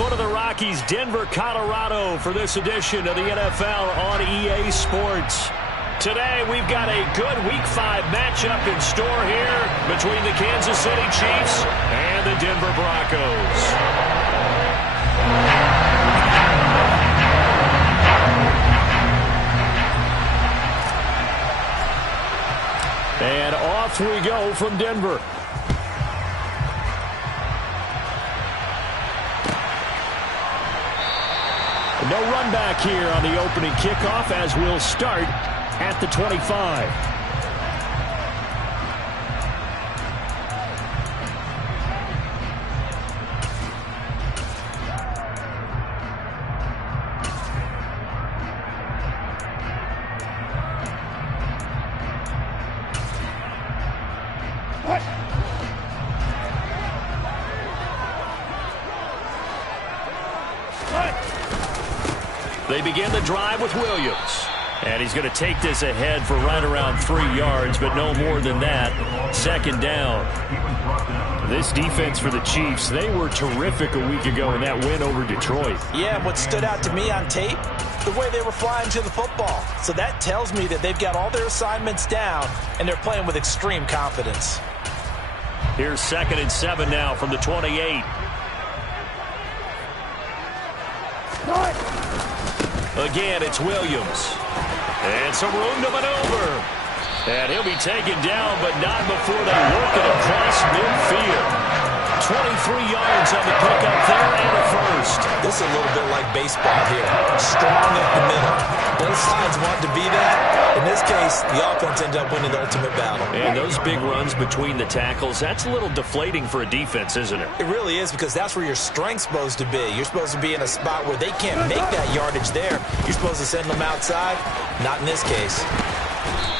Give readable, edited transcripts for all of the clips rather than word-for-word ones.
foot of the Rockies, Denver, Colorado, for this edition of the NFL on EA Sports. Today, we've got a good Week 5 matchup in store here between the Kansas City Chiefs and the Denver Broncos. And off we go from Denver. No run back here on the opening kickoff as we'll start at the 25. They begin the drive with Williams. And he's going to take this ahead for right around 3 yards, but no more than that. Second down. This defense for the Chiefs, they were terrific a week ago in that win over Detroit. Yeah, what stood out to me on tape, the way they were flying to the football. So that tells me that they've got all their assignments down, and they're playing with extreme confidence. Here's 2nd and 7 now from the 28. Again, it's Williams. And some room to maneuver. And he'll be taken down, but not before they work it across midfield. 23 yards on the pickup there and a first. This is a little bit like baseball here. Strong up the middle. Both sides want to be that. In this case, the offense ends up winning the ultimate battle. And those big runs between the tackles, that's a little deflating for a defense, isn't it? It really is, because that's where your strength's supposed to be. You're supposed to be in a spot where they can't make that yardage there. You're supposed to send them outside. Not in this case.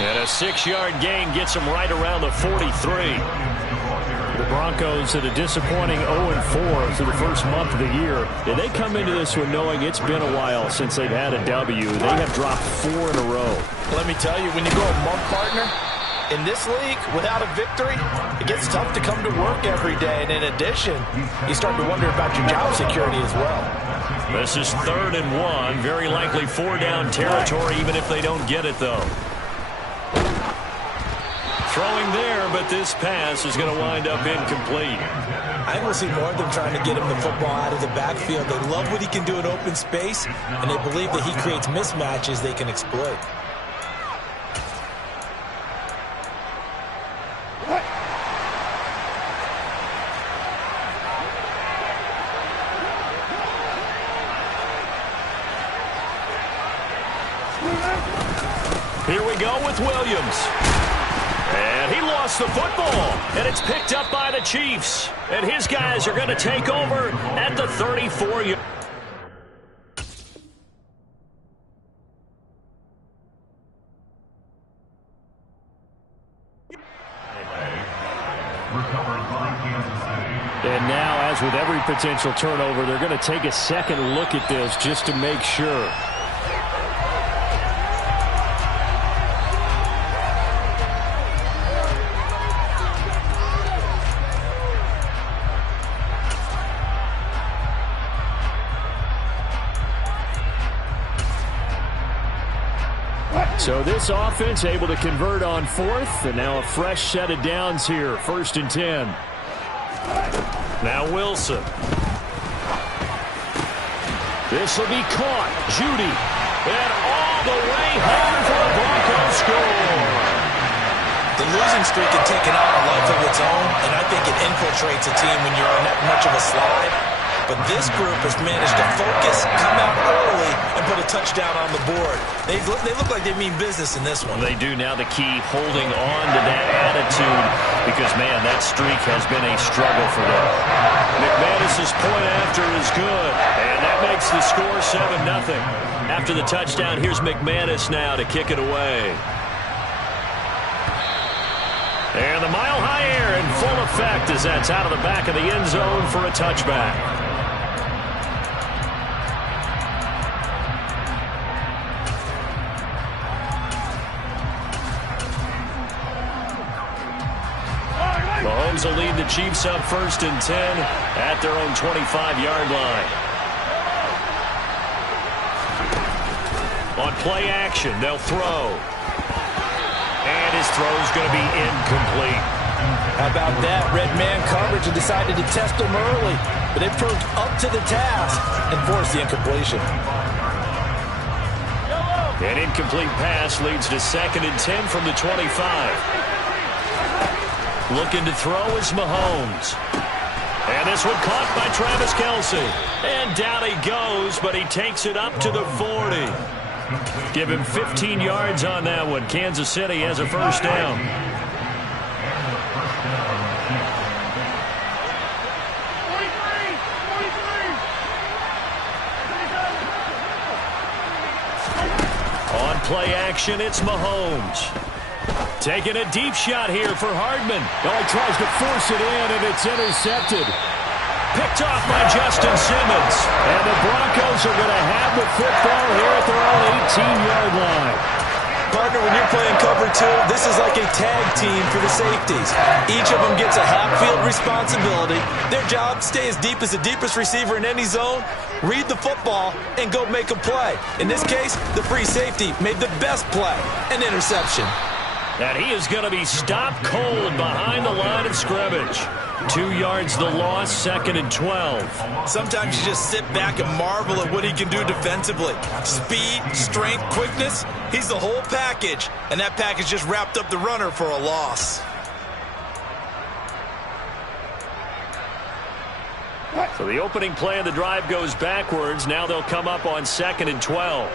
And a 6-yard gain gets them right around the 43. The Broncos at a disappointing 0-4 through the first month of the year. And they come into this one knowing it's been a while since they've had a W. They have dropped 4 in a row. Let me tell you, when you go a month partner in this league without a victory, it gets tough to come to work every day. And in addition, you start to wonder about your job security as well. This is 3rd and 1. Very likely 4-down territory, even if they don't get it, though. Throwing there, but this pass is going to wind up incomplete. I think we'll see more of them trying to get him the football out of the backfield. They love what he can do in open space, and they believe that he creates mismatches they can exploit. Here we go with Williams. And he lost the football, and it's picked up by the Chiefs. And his guys are going to take over at the 34-yard. And now, as with every potential turnover, they're going to take a second look at this just to make sure. So this offense able to convert on 4th, and now a fresh set of downs here, 1st and 10. Now Wilson. This will be caught. Judy. And all the way home for a Broncos score. The losing streak had taken on a life of its own, and I think it infiltrates a team when you're on that much of a slide. But this group has managed to focus, come out early, and put a touchdown on the board. They look like they mean business in this one. They do. Now the key, holding on to that attitude, because, man, that streak has been a struggle for them. McManus's point after is good, and that makes the score 7-0. After the touchdown, here's McManus now to kick it away. And the mile-high air in full effect as that's out of the back of the end zone for a touchback. Mahomes will lead the Chiefs up 1st and 10 at their own 25-yard line. On play action, they'll throw. And his throw's going to be incomplete. How about that? Red man coverage and decided to test him early. But they proved up to the task and forced the incompletion. An incomplete pass leads to 2nd and 10 from the 25. Looking to throw is Mahomes. And this one caught by Travis Kelce. And down he goes, but he takes it up to the 40. Give him 15 yards on that one. Kansas City has a first down. On play action, it's Mahomes. Taking a deep shot here for Hardman. Oh, he tries to force it in, and it's intercepted. Picked off by Justin Simmons. And the Broncos are going to have the football here at their own 18-yard line. Partner, when you're playing cover 2, this is like a tag team for the safeties. Each of them gets a half-field responsibility. Their job, stay as deep as the deepest receiver in any zone, read the football, and go make a play. In this case, the free safety made the best play, an interception. And he is going to be stopped cold behind the line of scrimmage. 2 yards the loss, 2nd and 12. Sometimes you just sit back and marvel at what he can do defensively. Speed, strength, quickness, he's the whole package. And that package just wrapped up the runner for a loss. So the opening play of the drive goes backwards. Now they'll come up on 2nd and 12.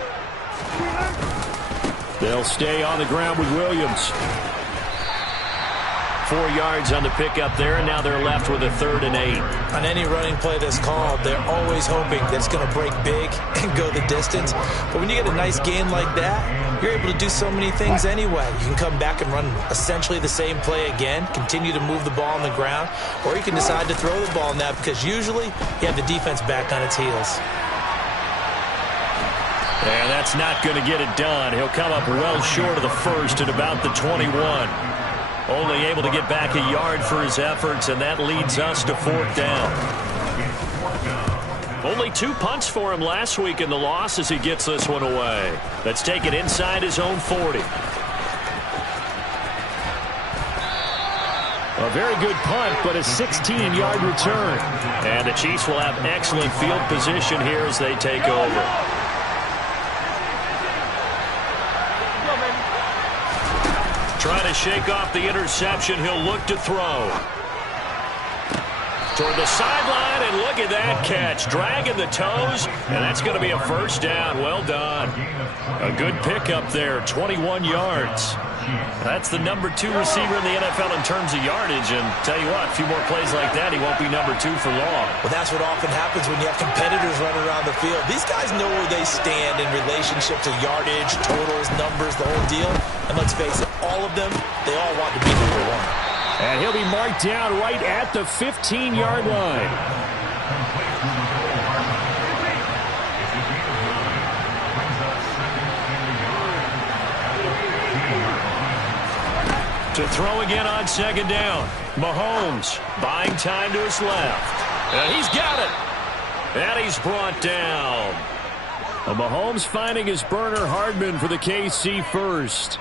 They'll stay on the ground with Williams. 4 yards on the pickup there, and now they're left with a 3rd and 8. On any running play that's called, they're always hoping that it's going to break big and go the distance. But when you get a nice gain like that, you're able to do so many things anyway. You can come back and run essentially the same play again, continue to move the ball on the ground, or you can decide to throw the ball now because usually you have the defense back on its heels. And that's not going to get it done. He'll come up well short of the first at about the 21. Only able to get back a yard for his efforts, and that leads us to 4th down. Only 2 punts for him last week in the loss as he gets this one away. Let's take it inside his own 40. A very good punt, but a 16-yard return. And the Chiefs will have excellent field position here as they take over. Trying to shake off the interception. He'll look to throw. Toward the sideline, and look at that catch. Dragging the toes, and that's going to be a first down. Well done. A good pickup there, 21 yards. That's the number 2 receiver in the NFL in terms of yardage, and tell you what, a few more plays like that, he won't be number 2 for long. Well, that's what often happens when you have competitors running around the field. These guys know where they stand in relationship to yardage, totals, numbers, the whole deal. And let's face it, all of them, they all want to be number 1. And he'll be marked down right at the 15-yard line. To throw again on 2nd down. Mahomes buying time to his left. And he's got it. And he's brought down. Well, Mahomes finding his burner Hardman for the KC first.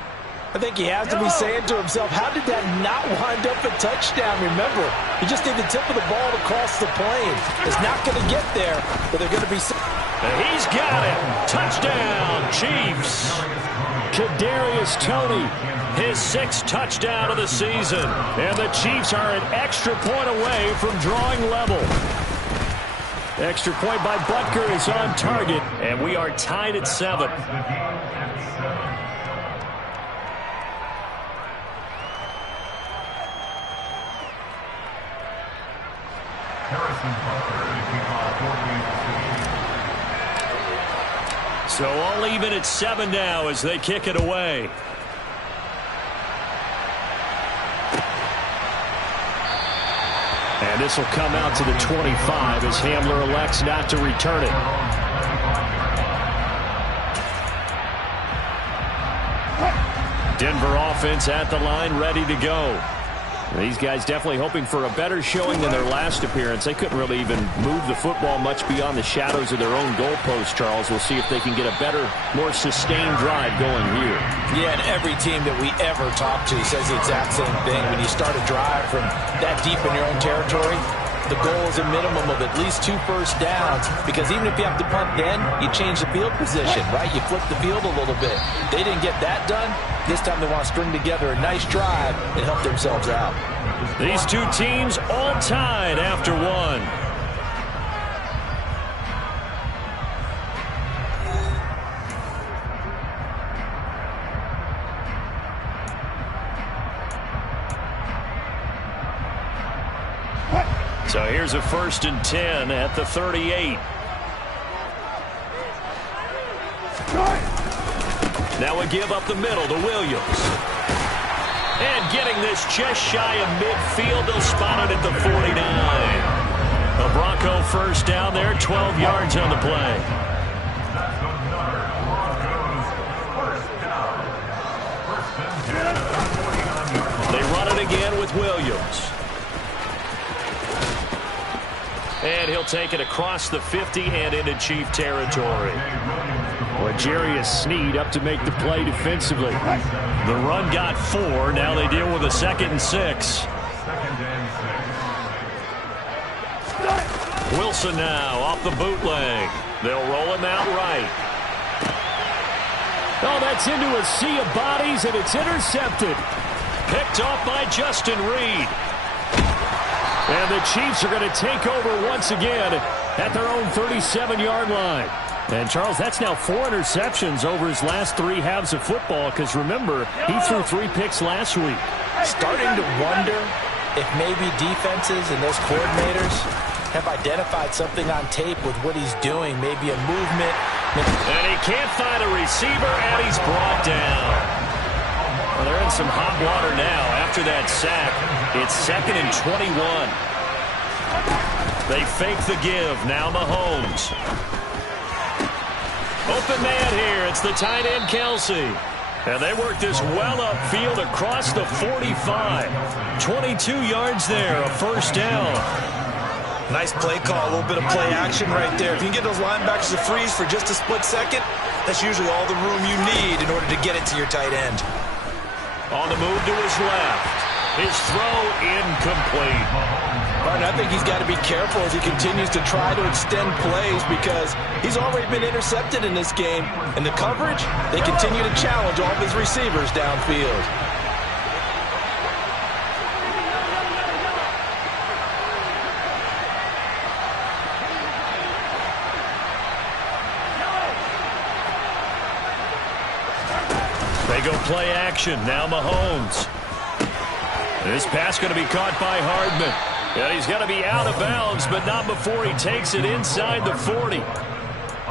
I think he has to be saying to himself, how did that not wind up a touchdown? Remember, he just did the tip of the ball to cross the plane. It's not going to get there, but they're going to be... And he's got it. Touchdown, Chiefs. Kadarius Toney, his 6th touchdown of the season. And the Chiefs are an extra point away from drawing level. Extra point by Butker is on target. And we are tied at 7. So all even at 7 now as they kick it away. And this will come out to the 25 as Hamler elects not to return it. Denver offense at the line, ready to go. These guys definitely hoping for a better showing than their last appearance. They couldn't really even move the football much beyond the shadows of their own goalpost, Charles. We'll see if they can get a better, more sustained drive going here. Yeah, and every team that we ever talk to says the exact same thing. When you start a drive from that deep in your own territory, the goal is a minimum of at least 2 first downs, because even if you have to punt then, you change the field position, right? You flip the field a little bit. They didn't get that done. This time they want to string together a nice drive and help themselves out. These two teams all tied after one. So here's a 1st and 10 at the 38. Now we give up the middle to Williams. And getting this just shy of midfield, they'll spot it at the 49. A Bronco first down there, 12 yards on the play. They run it again with Williams. And he'll take it across the 50 and into Chief territory. Well, Jarius Sneed up to make the play defensively. The run got 4. Now they deal with a 2nd and 6. Wilson now off the bootleg. They'll roll him out right. Oh, that's into a sea of bodies, and it's intercepted. Picked off by Justin Reed. And the Chiefs are going to take over once again at their own 37-yard line. And, Charles, that's now 4 interceptions over his last 3 halves of football, because, remember, he threw 3 picks last week. Starting to wonder if maybe defenses and those coordinators have identified something on tape with what he's doing, maybe a movement. And he can't find a receiver, and he's brought down. Well, they're in some hot water now after that sack. It's 2nd and 21. They fake the give. Now Mahomes. Open man here. It's the tight end, Kelsey. And they work this well upfield across the 45. 22 yards there, a 1st down. Nice play call, a little bit of play action right there. If you can get those linebackers to freeze for just a split second, that's usually all the room you need in order to get it to your tight end. On the move to his left. His throw incomplete. Right, I think he's got to be careful as he continues to try to extend plays, because he's already been intercepted in this game. And the coverage, they continue to challenge all of his receivers downfield. They go play action. Now Mahomes. This pass going to be caught by Hardman. Yeah, he's going to be out of bounds, but not before he takes it inside the 40.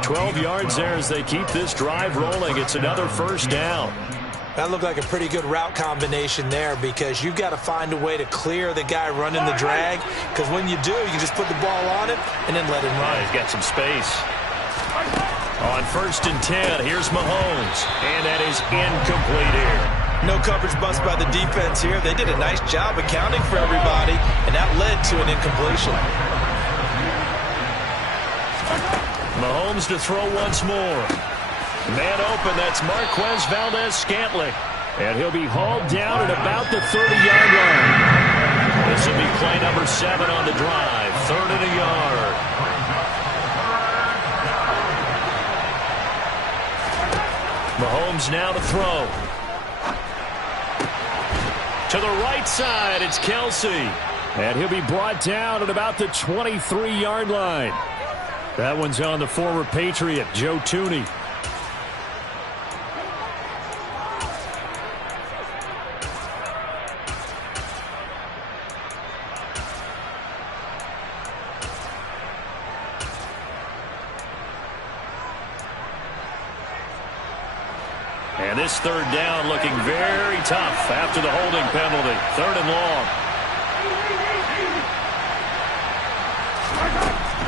12 yards there as they keep this drive rolling. It's another 1st down. That looked like a pretty good route combination there, because you've got to find a way to clear the guy running the drag, because when you do, you can just put the ball on him and then let him run. He's got some space. On 1st and 10, here's Mahomes, and that is incomplete here. No coverage bust by the defense here. They did a nice job accounting for everybody, and that led to an incompletion. Mahomes to throw once more. Man open, that's Marquez Valdez-Scantling. And he'll be hauled down at about the 30-yard line. This will be play number 7 on the drive. 3rd and a yard. Mahomes now to throw. To the right side, it's Kelsey. And he'll be brought down at about the 23-yard line. That one's on the former Patriot, Joe Thuney. And this 3rd down looking very tough after the holding penalty. 3rd and long.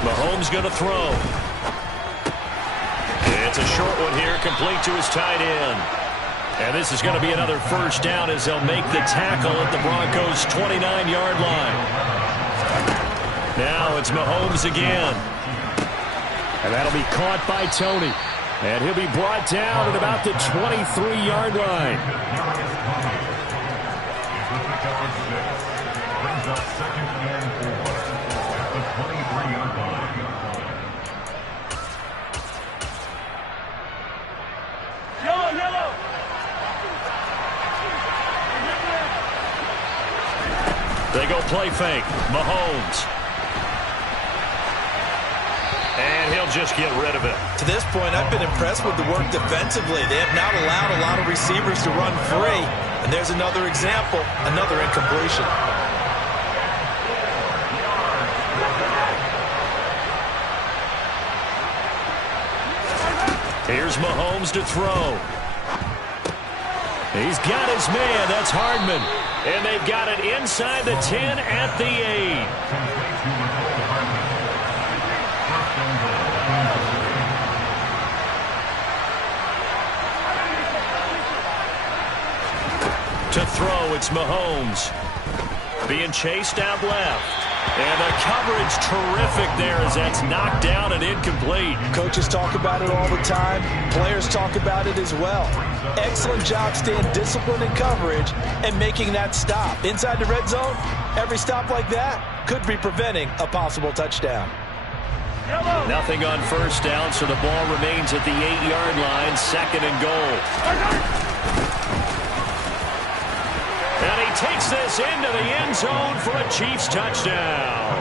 Mahomes going to throw. It's a short one here, complete to his tight end. And this is going to be another first down as they'll make the tackle at the Broncos' 29-yard line. Now it's Mahomes again. And that'll be caught by Tony. And he'll be brought down at about the 23-yard line. Brings up second and 4 at the 23-yard line. Yellow. They go play fake. Mahomes. And he'll just get rid of it. To this point, I've been impressed with the work defensively. They have not allowed a lot of receivers to run free. And there's another example, another incompletion. Here's Mahomes to throw. He's got his man. That's Hardman. And they've got it inside the 10 at the 8. To throw, it's Mahomes. Being chased out left. And the coverage terrific there as that's knocked down and incomplete. Coaches talk about it all the time. Players talk about it as well. Excellent job staying disciplined in coverage and making that stop. Inside the red zone, every stop like that could be preventing a possible touchdown. Nothing on first down, so the ball remains at the 8-yard line, second and goal. And he takes this into the end zone for a Chiefs touchdown.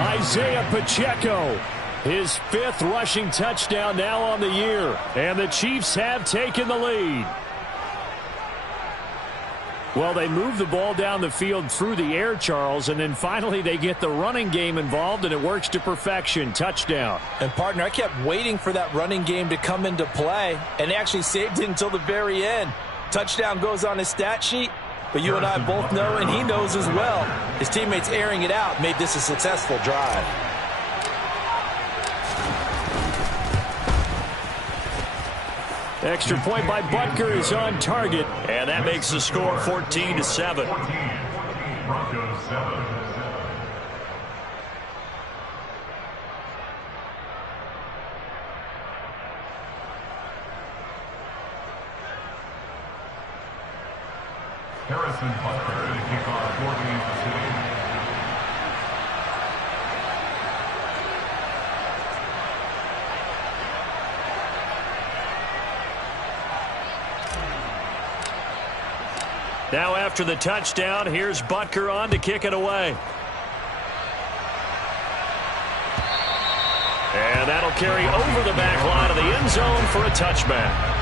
Isaiah Pacheco, his 5th rushing touchdown now on the year. And the Chiefs have taken the lead. Well, they move the ball down the field through the air, Charles, and then finally they get the running game involved, and it works to perfection. Touchdown. And, partner, I kept waiting for that running game to come into play, and actually saved it until the very end. Touchdown goes on his stat sheet. But you and I both know, and he knows as well, his teammates airing it out made this a successful drive. Extra point by Butker is on target, and that makes the score 14-7. Broncos 7. Harrison Butker to kick off for Kansas City. Now after the touchdown, here's Butker on to kick it away. And that'll carry over the back line of the end zone for a touchback.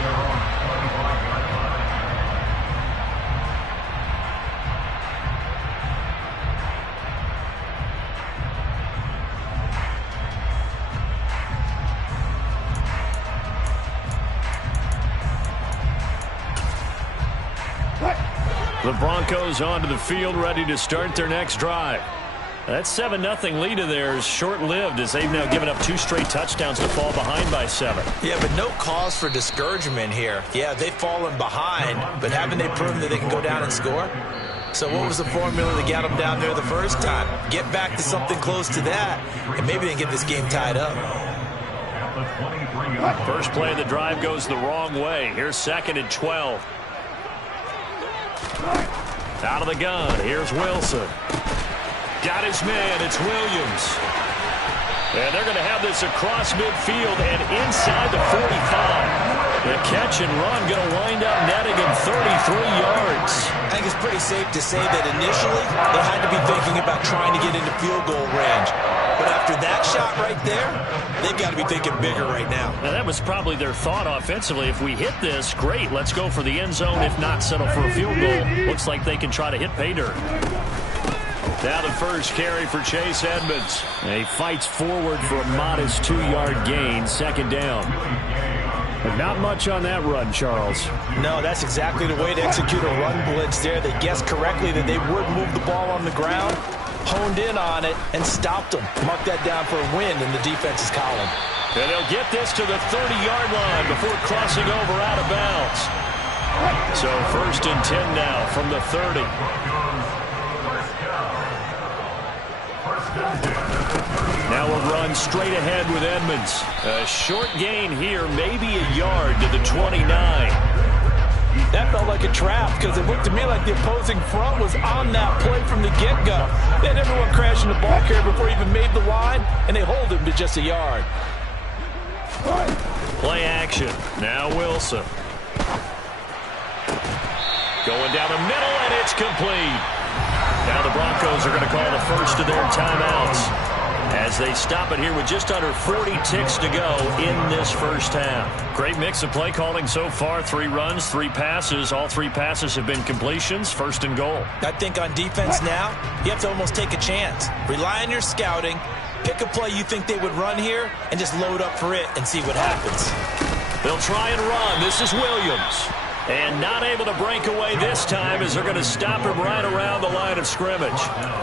The Broncos onto the field, ready to start their next drive. That 7-0 lead of theirs short-lived as they've now given up 2 straight touchdowns to fall behind by 7. Yeah, but no cause for discouragement here. Yeah, they've fallen behind, but haven't they proven that they can go down and score? So what was the formula that got them down there the first time? Get back to something close to that, and maybe they can get this game tied up. First play of the drive goes the wrong way. Here's 2nd and 12. Out of the gun, here's Wilson. Got his man, it's Williams. And they're going to have this across midfield and inside the 45. The catch and run going to wind up netting him 33 yards. I think it's pretty safe to say that initially they had to be thinking about trying to get into field goal range. But after that shot right there, they've got to be thinking bigger right now. Now, that was probably their thought offensively. If we hit this, great, let's go for the end zone. If not, settle for a field goal. Looks like they can try to hit pay dirt. Now the first carry for Chase Edmonds. And he fights forward for a modest 2-yard gain, 2nd down. But not much on that run, Charles. No, that's exactly the way to execute a run blitz there. They guessed correctly that they would move the ball on the ground, honed in on it, and stopped them. Mark that down for a win in the defense's column. And they'll get this to the 30-yard line before crossing over out of bounds. So 1st and 10 now from the 30. Now a run straight ahead with Edmonds. A short gain here, maybe a yard to the 29. That felt like a trap because it looked to me like the opposing front was on that play from the get-go. They had everyone crashing the ball carrier before he even made the line, and they hold him to just a yard. Play action. Now Wilson. Going down the middle, and it's complete. Now the Broncos are going to call the first of their timeouts as they stop it here with just under 40 ticks to go in this first half. Great mix of play calling so far. 3 runs, 3 passes. All 3 passes have been completions. 1st and goal. I think on defense now, you have to almost take a chance. Rely on your scouting. Pick a play you think they would run here and just load up for it and see what happens. They'll try and run. This is Williams. And not able to break away this time as they're going to stop him right around the line of scrimmage.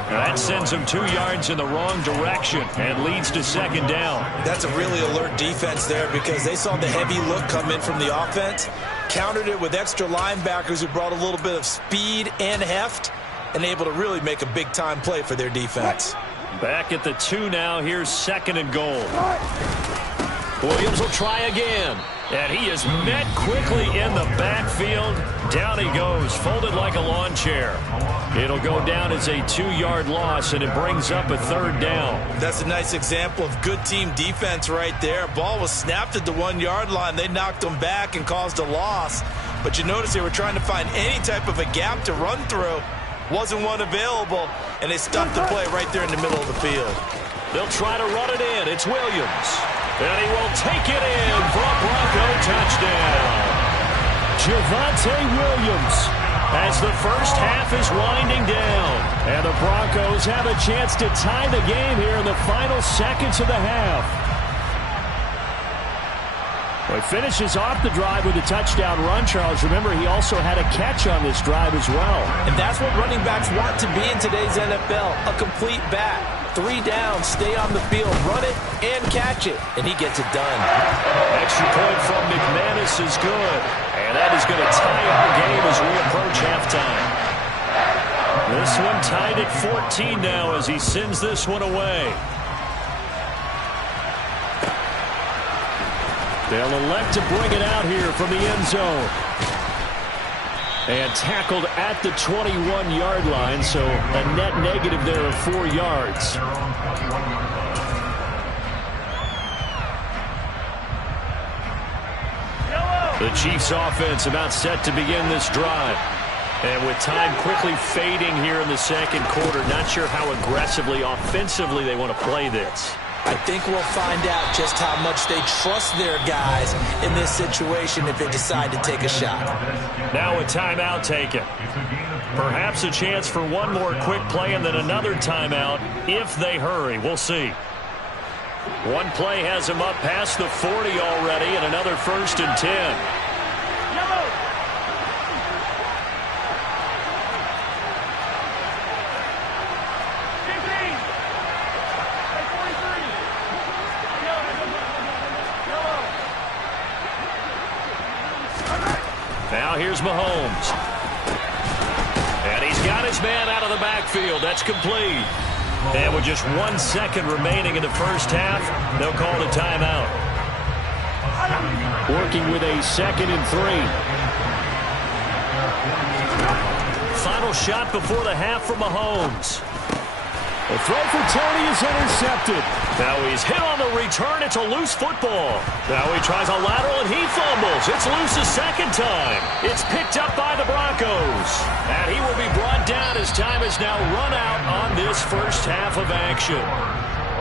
That sends him 2 yards in the wrong direction and leads to 2nd down. That's a really alert defense there because they saw the heavy look come in from the offense, countered it with extra linebackers who brought a little bit of speed and heft, and able to really make a big-time play for their defense. Back at the 2 now. Here's 2nd and goal. Williams will try again. And he is met quickly in the backfield. Down he goes, folded like a lawn chair. It'll go down as a 2-yard loss, and it brings up a 3rd down. That's a nice example of good team defense right there. Ball was snapped at the 1-yard line. They knocked him back and caused a loss. But you notice they were trying to find any type of a gap to run through. Wasn't one available, and they stopped the play right there in the middle of the field. They'll try to run it in. It's Williams. And he will take it in for a Bronco touchdown. Javonte Williams as the first half is winding down. And the Broncos have a chance to tie the game here in the final seconds of the half. Well, he finishes off the drive with a touchdown run, Charles. Remember, he also had a catch on this drive as well. And that's what running backs want to be in today's NFL, a complete back. 3 down, stay on the field, run it, and catch it. And he gets it done. Extra point from McManus is good. And that is going to tie our game as we approach halftime. This one tied at 14 now as he sends this one away. They'll elect to bring it out here from the end zone. And tackled at the 21-yard line, so a net negative there of 4 yards. The Chiefs offense about set to begin this drive. And with time quickly fading here in the 2nd quarter, not sure how aggressively, offensively they want to play this. I think we'll find out just how much they trust their guys in this situation if they decide to take a shot. Now a timeout taken. Perhaps a chance for one more quick play and then another timeout if they hurry. We'll see. One play has them up past the 40 already and another 1st and 10. Now here's Mahomes. And he's got his man out of the backfield. That's complete. And with just 1 second remaining in the first half, they'll call the timeout. Working with a 2nd and 3. Final shot before the half from Mahomes. The throw for Tony is intercepted. Now he's hit on the return. It's a loose football. Now he tries a lateral and he fumbles. It's loose a 2nd time. It's picked up by the Broncos. And he will be brought down as time has now run out on this first half of action.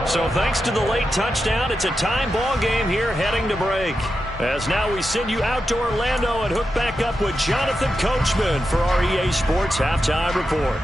So thanks to the late touchdown, it's a time ball game here heading to break. As now we send you out to Orlando and hook back up with Jonathan Coachman for our EA Sports Halftime Report.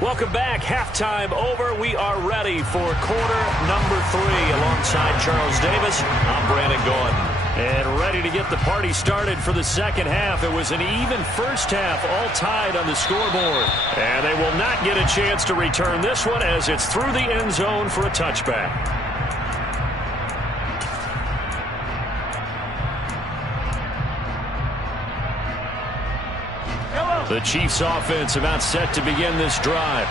Welcome back. Halftime over. We are ready for quarter number 3. Alongside Charles Davis, I'm Brandon Gaudin. And ready to get the party started for the second half. It was an even first half, all tied on the scoreboard. And they will not get a chance to return this one as it's through the end zone for a touchback. The Chiefs offense about set to begin this drive.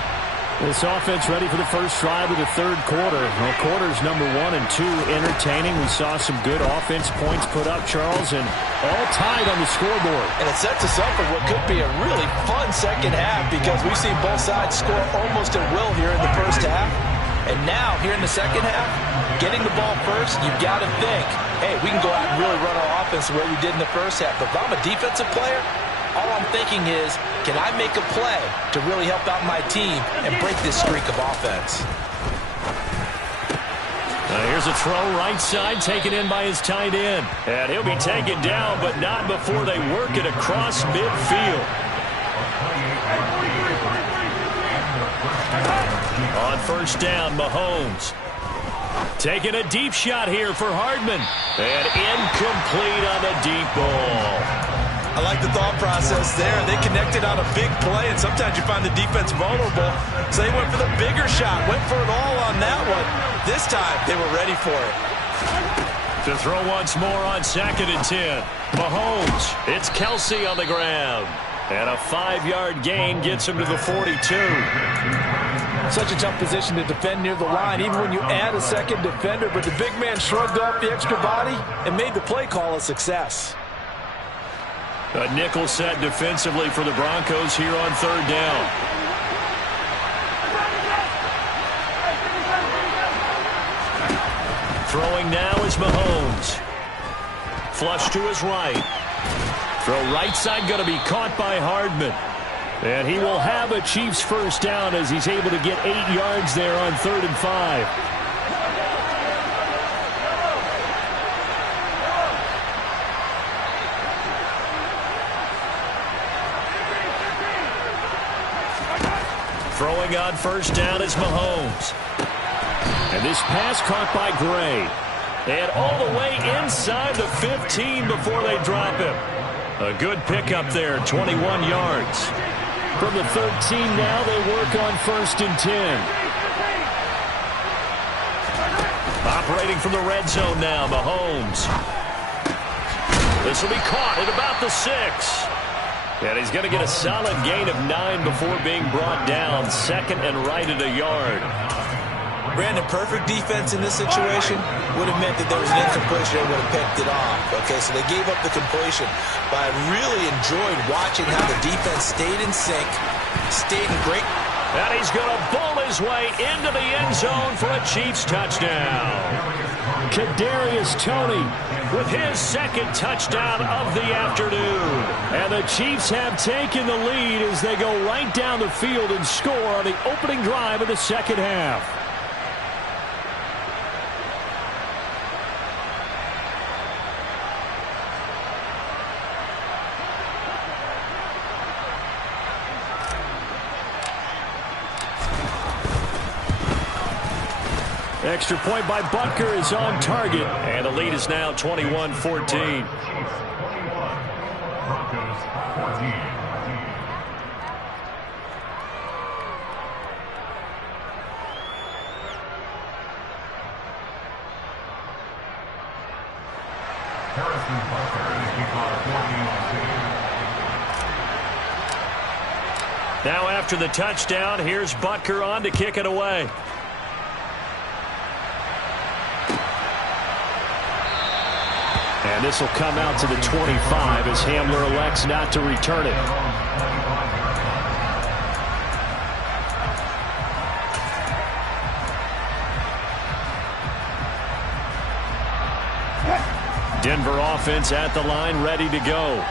This offense ready for the first drive of the third quarter. Well, quarters number 1 and 2 entertaining. We saw some good offense points put up, Charles, and all tied on the scoreboard. And it sets us up for what could be a really fun second half because we've seen both sides score almost at will here in the first half. And now, here in the second half, getting the ball first, you've got to think, hey, we can go out and really run our offense the way we did in the first half. But if I'm a defensive player, all I'm thinking is, can I make a play to really help out my team and break this streak of offense? Here's a throw right side taken in by his tight end. And he'll be taken down, but not before they work it across midfield. On first down, Mahomes. Taking a deep shot here for Hardman. And incomplete on the deep ball. I like the thought process there. They connected on a big play, and sometimes you find the defense vulnerable. So they went for the bigger shot, went for it all on that one. This time, they were ready for it. To throw once more on 2nd and 10. Mahomes, it's Kelsey on the ground. And a 5-yard gain gets him to the 42. Such a tough position to defend near the line, even when you add a second defender. But the big man shrugged off the extra body and made the play call a success. A nickel set defensively for the Broncos here on third down. Throwing now is Mahomes. Flush to his right. Throw right side going to be caught by Hardman. And he will have a Chiefs first down as he's able to get 8 yards there on 3rd and 5. Throwing on first down is Mahomes. And this pass caught by Gray. And all the way inside the 15 before they drop him. A good pickup there, 21 yards. From the 13 now, they work on 1st and 10. Operating from the red zone now, Mahomes. This will be caught at about the 6. And he's going to get a solid gain of 9 before being brought down. 2nd and right at a yard. Brandon, perfect defense in this situation would have meant that there was an incompletion and would have picked it off. Okay, so they gave up the completion. But I really enjoyed watching how the defense stayed in sync, stayed in great. And he's going to bowl his way into the end zone for a Chiefs touchdown. Kadarius Toney with his 2nd touchdown of the afternoon. And the Chiefs have taken the lead as they go right down the field and score on the opening drive of the second half. Extra point by Butker is on target. And the lead is now 21-14. Broncos 14. Harrison Butker is kickoff 14. Now after the touchdown, here's Butker on to kick it away. And this will come out to the 25 as Hamler elects not to return it. Denver offense at the line, ready to go.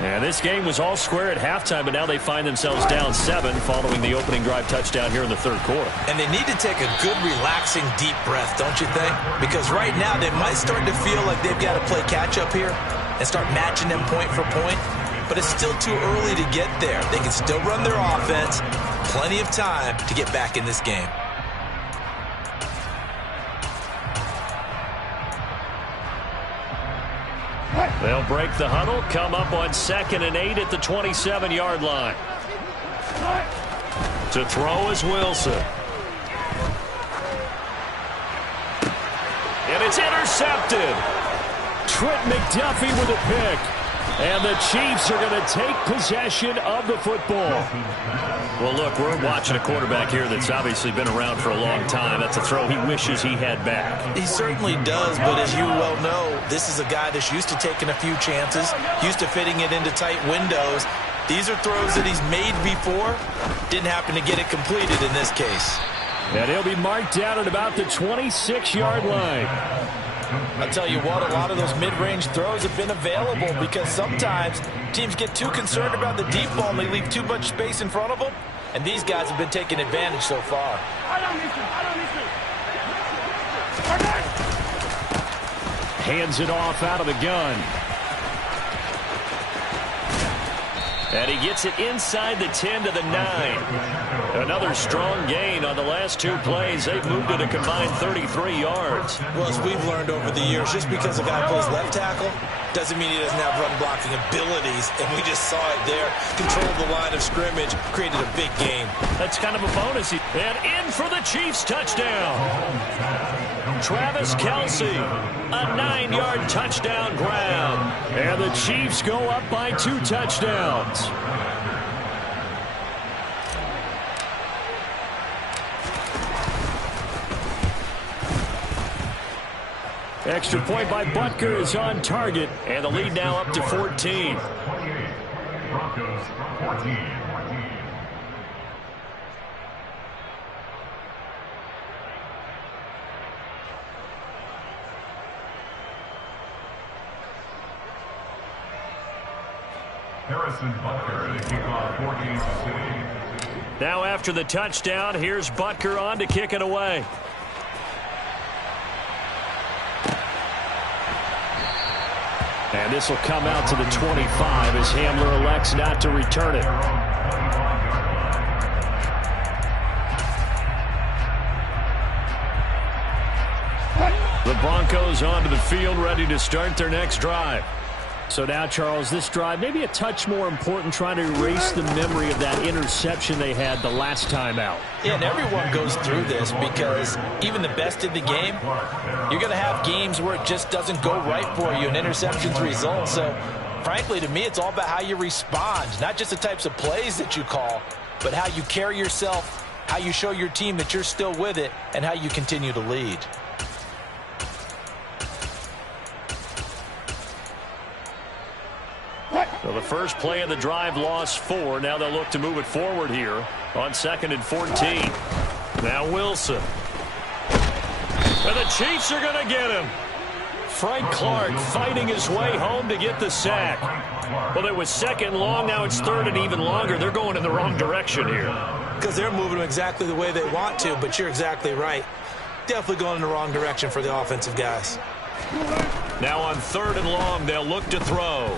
And this game was all square at halftime, but now they find themselves down 7 following the opening drive touchdown here in the third quarter. And they need to take a good, relaxing, deep breath, don't you think? Because right now they might start to feel like they've got to play catch-up here and start matching them point for point. But it's still too early to get there. They can still run their offense. Plenty of time to get back in this game. They'll break the huddle, come up on 2nd and 8 at the 27-yard line. To throw is Wilson. And it's intercepted. Trent McDuffie with a pick. And the Chiefs are going to take possession of the football. Well, look, we're watching a quarterback here that's obviously been around for a long time. That's a throw he wishes he had back. He certainly does, but as you well know, this is a guy that's used to taking a few chances, used to fitting it into tight windows. These are throws that he's made before. Didn't happen to get it completed in this case. And he'll be marked down at about the 26-yard line. I'll tell you what, a lot of those mid-range throws have been available because sometimes teams get too concerned about the deep ball and they leave too much space in front of them, and these guys have been taking advantage so far. Hands it off out of the gun. And he gets it inside the 10 to the 9. Another strong gain on the last 2 plays. They've moved it a combined 33 yards. Well, as we've learned over the years, just because a guy plays left tackle doesn't mean he doesn't have run blocking abilities, and we just saw it there. Controlled the line of scrimmage, created a big game. That's kind of a bonus. And in for the Chiefs touchdown. Travis Kelce, a 9-yard touchdown grab. And the Chiefs go up by 2 touchdowns. Extra point by Butker is on target. And the lead now up to 14. Broncos 14. Harrison Butker to kick off for Kansas City. Now after the touchdown, here's Butker on to kick it away. And this will come out to the 25 as Hamler elects not to return it. The Broncos onto the field, ready to start their next drive. So now, Charles, this drive maybe a touch more important, trying to erase the memory of that interception they had the last time out. Yeah, and everyone goes through this because even the best in the game, you're going to have games where it just doesn't go right for you and interceptions result. So, frankly, to me, it's all about how you respond, not just the types of plays that you call, but how you carry yourself, how you show your team that you're still with it, and how you continue to lead. So the first play of the drive lost 4. Now they'll look to move it forward here on 2nd and 14. Now Wilson. And the Chiefs are going to get him. Frank Clark fighting his way home to get the sack. Well, it was 2nd long. Now it's 3rd and even longer. They're going in the wrong direction here. Because they're moving them exactly the way they want to, but you're exactly right. Definitely going in the wrong direction for the offensive guys. Now on 3rd and long, they'll look to throw.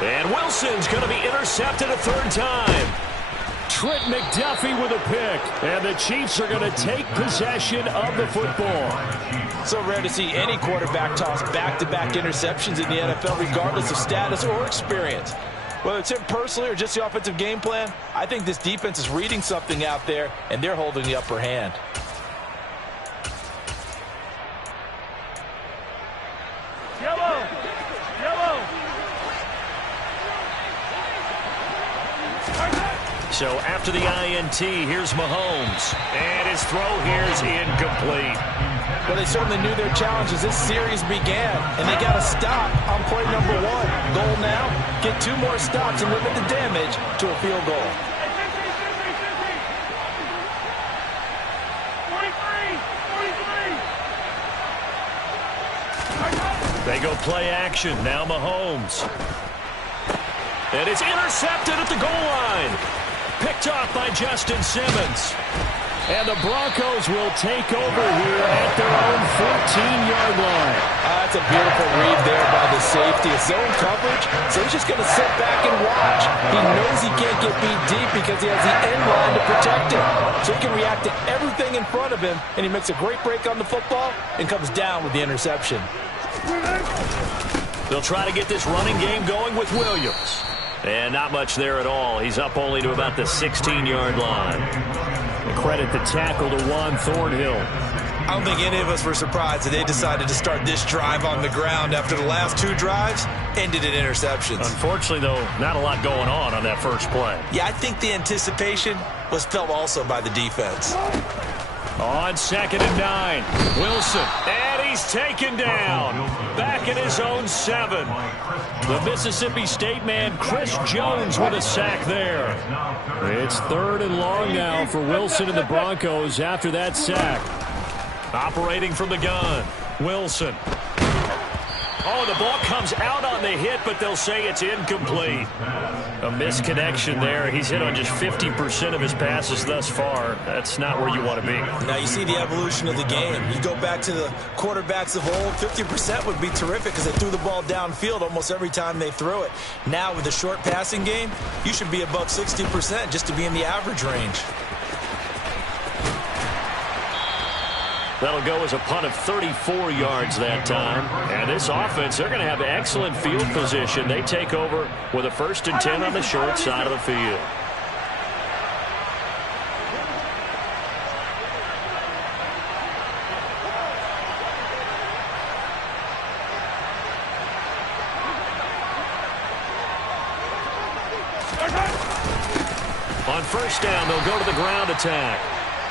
And Wilson's going to be intercepted a 3rd time. Trent McDuffie with a pick. And the Chiefs are going to take possession of the football. So rare to see any quarterback toss back-to-back interceptions in the NFL, regardless of status or experience. Whether it's him personally or just the offensive game plan, I think this defense is reading something out there, and they're holding the upper hand. So after the INT, here's Mahomes. And his throw here is incomplete. Well, they certainly knew their challenge as this series began, and they got to stop on play number 1. Goal now, get 2 more stops and limit the damage to a field goal. They go play action. Now Mahomes. And it's intercepted at the goal line. Picked off by Justin Simmons. And the Broncos will take over here at their own 14-yard line. That's a beautiful read there by the safety. It's zone coverage, so he's just going to sit back and watch. He knows he can't get beat deep because he has the end line to protect him. So he can react to everything in front of him, and he makes a great break on the football and comes down with the interception. They'll try to get this running game going with Williams. And not much there at all. He's up only to about the 16-yard line. And credit the tackle to Juan Thornhill. I don't think any of us were surprised that they decided to start this drive on the ground after the last 2 drives ended in interceptions. Unfortunately, though, not a lot going on that first play. Yeah, I think the anticipation was felt also by the defense. On 2nd and 9, Wilson, and he's taken down. Back in his own 7. The Mississippi State man, Chris Jones, with a sack there. It's 3rd and long now for Wilson and the Broncos after that sack. Operating from the gun, Wilson. Oh, the ball comes out on the hit, but they'll say it's incomplete. A misconnection there. He's hit on just 50% of his passes thus far. That's not where you want to be. Now you see the evolution of the game. You go back to the quarterbacks of old, 50% would be terrific because they threw the ball downfield almost every time they threw it. Now with the short passing game, you should be above 60% just to be in the average range. That'll go as a punt of 34 yards that time. And this offense, they're going to have excellent field position. They take over with a 1st and 10 on the short side of the field. On 1st down, they'll go to the ground attack.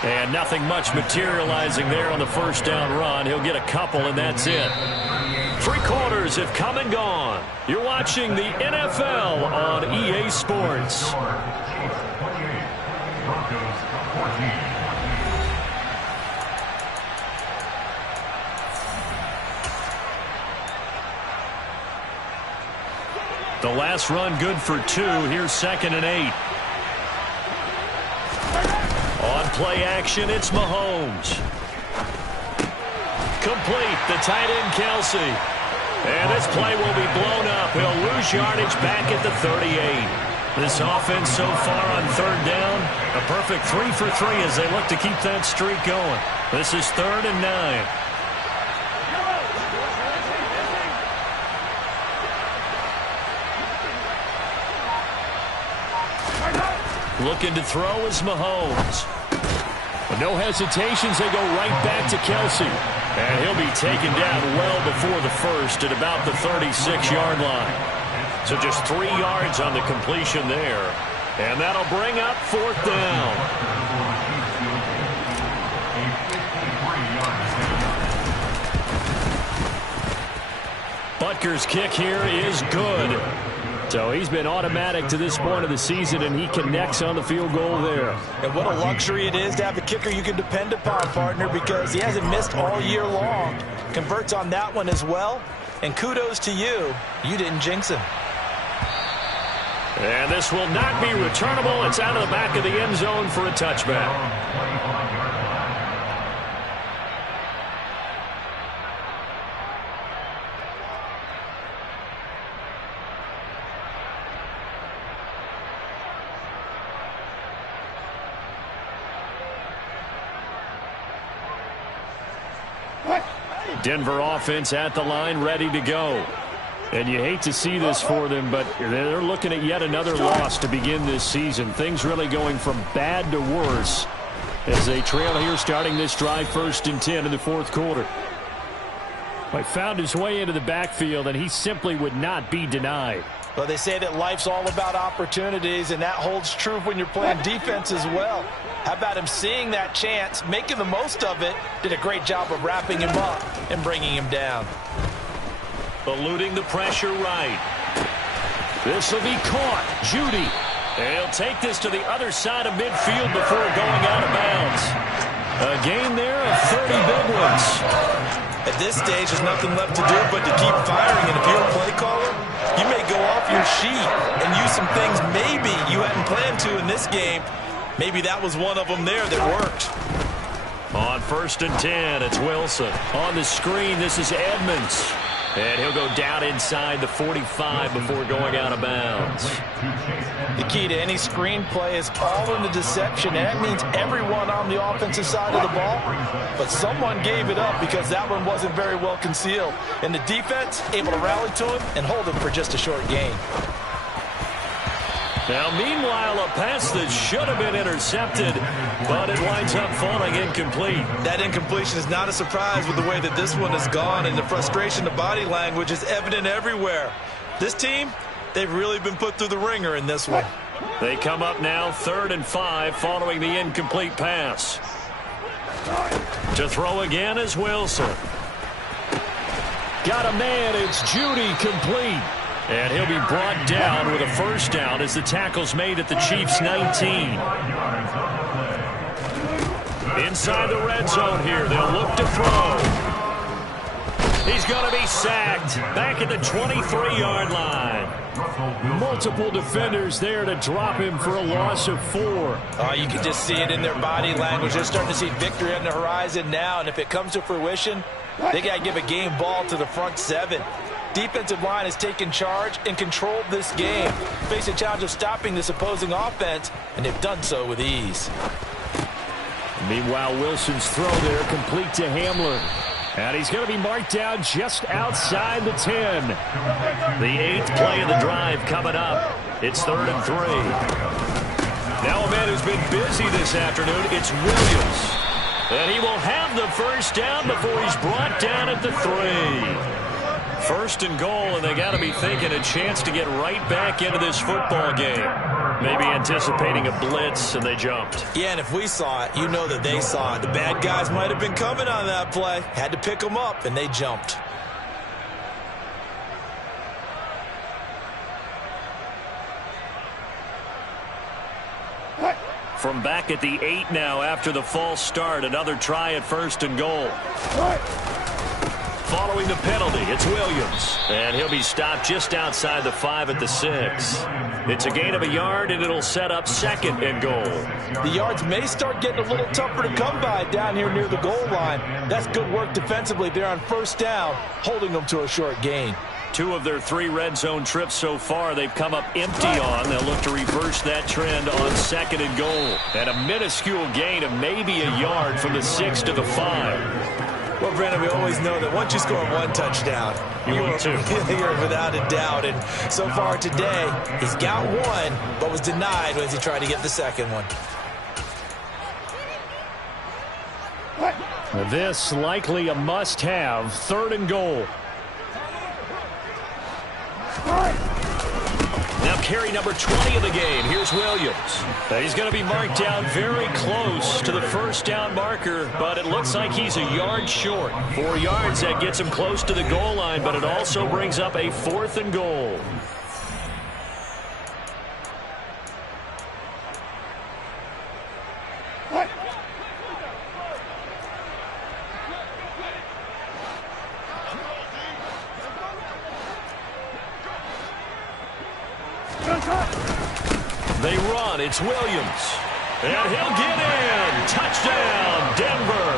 And nothing much materializing there on the 1st down run. He'll get a couple, and that's it. 3 quarters have come and gone. You're watching the NFL on EA Sports. The last run good for 2. Here's 2nd and 8. On play action, it's Mahomes. Complete, the tight end Kelsey. And this play will be blown up. He'll lose yardage back at the 38. This offense so far on 3rd down, a perfect 3 for 3 as they look to keep that streak going. This is 3rd and 9. Looking to throw is Mahomes. No hesitations, they go right back to Kelsey. And he'll be taken down well before the 1st at about the 36-yard line. So just 3 yards on the completion there. And that'll bring up 4th down. Butker's kick here is good. So he's been automatic to this point of the season, and he connects on the field goal there. And what a luxury it is to have a kicker you can depend upon, partner, because he hasn't missed all year long. Converts on that one as well. And kudos to you. You didn't jinx him. And this will not be returnable. It's out of the back of the end zone for a touchback. Denver offense at the line, ready to go. And you hate to see this for them, but they're looking at yet another loss to begin this season. Things really going from bad to worse as they trail here starting this drive 1st and 10 in the 4th quarter. But found his way into the backfield, and he simply would not be denied. Well, they say that life's all about opportunities, and that holds true when you're playing defense as well. How about him seeing that chance, making the most of it, did a great job of wrapping him up and bringing him down. Eluding the pressure right. This will be caught. Judy. He'll take this to the other side of midfield before going out of bounds. A gain there of 30 big ones. At this stage, there's nothing left to do but to keep firing. And if you're a play caller, you may go off your sheet and use some things maybe you hadn't planned to in this game. Maybe that was one of them there that worked. On 1st and 10, it's Wilson. On the screen, this is Edmonds. And he'll go down inside the 45 before going out of bounds. The key to any screen play is all in the deception. And that means everyone on the offensive side of the ball. But someone gave it up because that one wasn't very well concealed. And the defense able to rally to him and hold him for just a short gain. Now, meanwhile, a pass that should have been intercepted, but it winds up falling incomplete. That incompletion is not a surprise with the way that this one has gone, and the frustration, the body language is evident everywhere. This team, they've really been put through the ringer in this one. They come up now 3rd and 5 following the incomplete pass. To throw again is Wilson. Got a man, it's Judy, complete. And he'll be brought down with a first down as the tackle's made at the Chiefs' 19. Inside the red zone here, they'll look to throw. He's going to be sacked back at the 23-yard line. Multiple defenders there to drop him for a loss of 4. Oh, you can just see it in their body language. They're starting to see victory on the horizon now, and if it comes to fruition, they got to give a game ball to the front 7. Defensive line has taken charge and controlled this game. Face a challenge of stopping this opposing offense, and they've done so with ease. Meanwhile, Wilson's throw there complete to Hamler. And he's going to be marked down just outside the 10. The 8th play of the drive coming up. It's 3rd and 3. Now a man who's been busy this afternoon, it's Williams. And he will have the first down before he's brought down at the 3. 1st and goal, and they got to be thinking a chance to get right back into this football game. Maybe anticipating a blitz, and they jumped. Yeah, and if we saw it, you know that they saw it. The bad guys might have been coming on that play. Had to pick them up, and they jumped. From back at the 8 now after the false start, another try at 1st and goal. Following the penalty, it's Williams. And he'll be stopped just outside the 5 at the 6. It's a gain of a yard, and it'll set up 2nd and goal. The yards may start getting a little tougher to come by down here near the goal line. That's good work defensively there on 1st down, holding them to a short gain. 2 of their 3 red zone trips so far, they've come up empty on. They'll look to reverse that trend on 2nd and goal. And a minuscule gain of maybe a yard from the 6 to the 5. Well, Brandon, we always know that once you score 1 touchdown, you win 2. You're without a doubt. And so far today, he's got 1, but was denied as he tried to get the 2nd one. This likely a must-have. 3rd and goal. Now carry number 20 of the game. Here's Williams. He's going to be marked down very close to the first down marker, but it looks like he's a yard short. 4 yards, that gets him close to the goal line, but it also brings up a 4th and goal. They run. It's Williams. And he'll get in. Touchdown, Denver.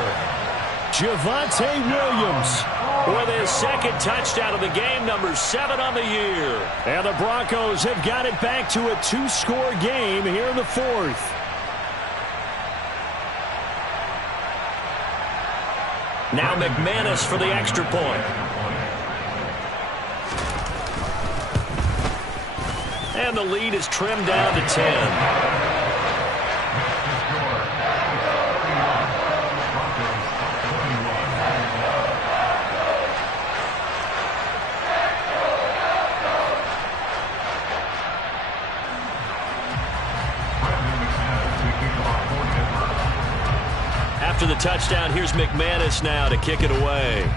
Javonte Williams with his 2nd touchdown of the game, number 7 on the year. And the Broncos have got it back to a 2-score game here in the 4th. Now McManus for the extra point. And the lead is trimmed down to 10. After the touchdown, here's McManus now to kick it away.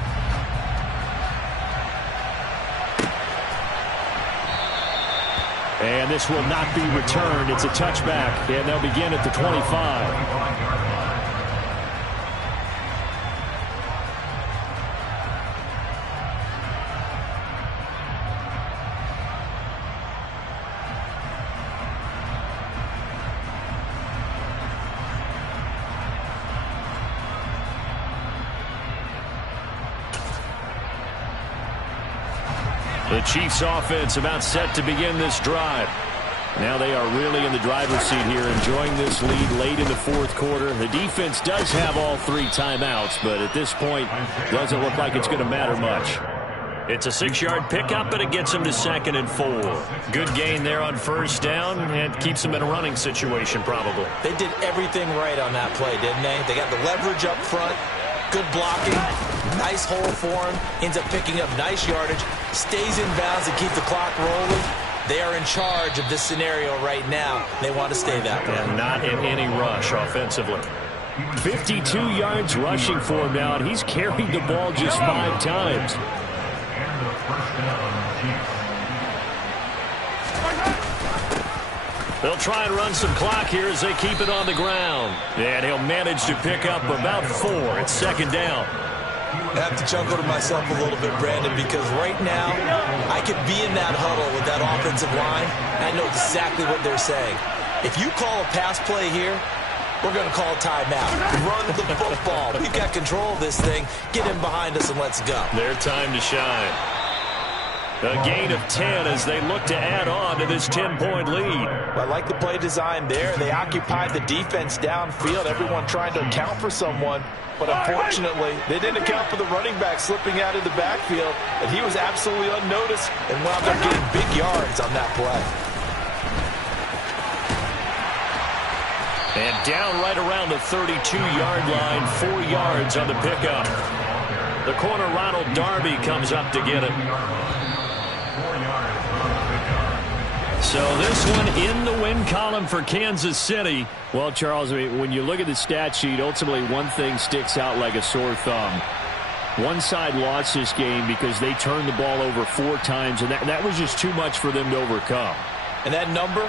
And this will not be returned. It's a touchback, and they'll begin at the 25. The Chiefs offense about set to begin this drive. Now they are really in the driver's seat here, enjoying this lead late in the fourth quarter. The defense does have all 3 timeouts, but at this point, doesn't look like it's going to matter much. It's a 6-yard pickup, but it gets him to 2nd and 4. Good gain there on first down, and keeps them in a running situation probably. They did everything right on that play, didn't they? They got the leverage up front, good blocking, nice hole for him, ends up picking up nice yardage, stays in bounds and keeps the clock rolling. They are in charge of this scenario right now. They want to stay that way. And not in any rush offensively. 52 yards rushing for him now, and he's carried the ball just 5 times. They'll try and run some clock here as they keep it on the ground. And he'll manage to pick up about 4. It's 2nd down. I have to chuckle to myself a little bit, Brandon, because right now I could be in that huddle with that offensive line, and I know exactly what they're saying. If you call a pass play here, we're going to call a timeout. Run the football. We've got control of this thing. Get in behind us and let's go. Their time to shine. A gain of 10 as they look to add on to this 10-point lead. I like the play design there. They occupied the defense downfield, everyone trying to account for someone. But unfortunately, they didn't account for the running back slipping out of the backfield, and he was absolutely unnoticed and wound up getting big yards on that play. And down right around the 32-yard line, 4 yards on the pickup. The corner, Ronald Darby, comes up to get it. So this one in the win column for Kansas City. Well, Charles, I mean, when you look at the stat sheet, ultimately one thing sticks out like a sore thumb. One side lost this game because they turned the ball over 4 times, and that was just too much for them to overcome. And that number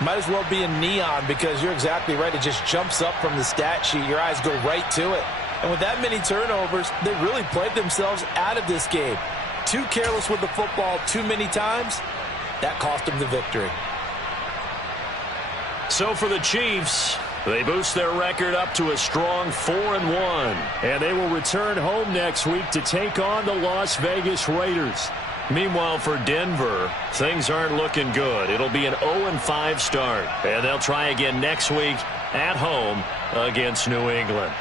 might as well be in neon, because you're exactly right. It just jumps up from the stat sheet. Your eyes go right to it. And with that many turnovers, they really played themselves out of this game. Too careless with the football too many times. That cost them the victory. So for the Chiefs, they boost their record up to a strong 4-1. And they will return home next week to take on the Las Vegas Raiders. Meanwhile, for Denver, things aren't looking good. It'll be an 0-5 start. And they'll try again next week at home against New England.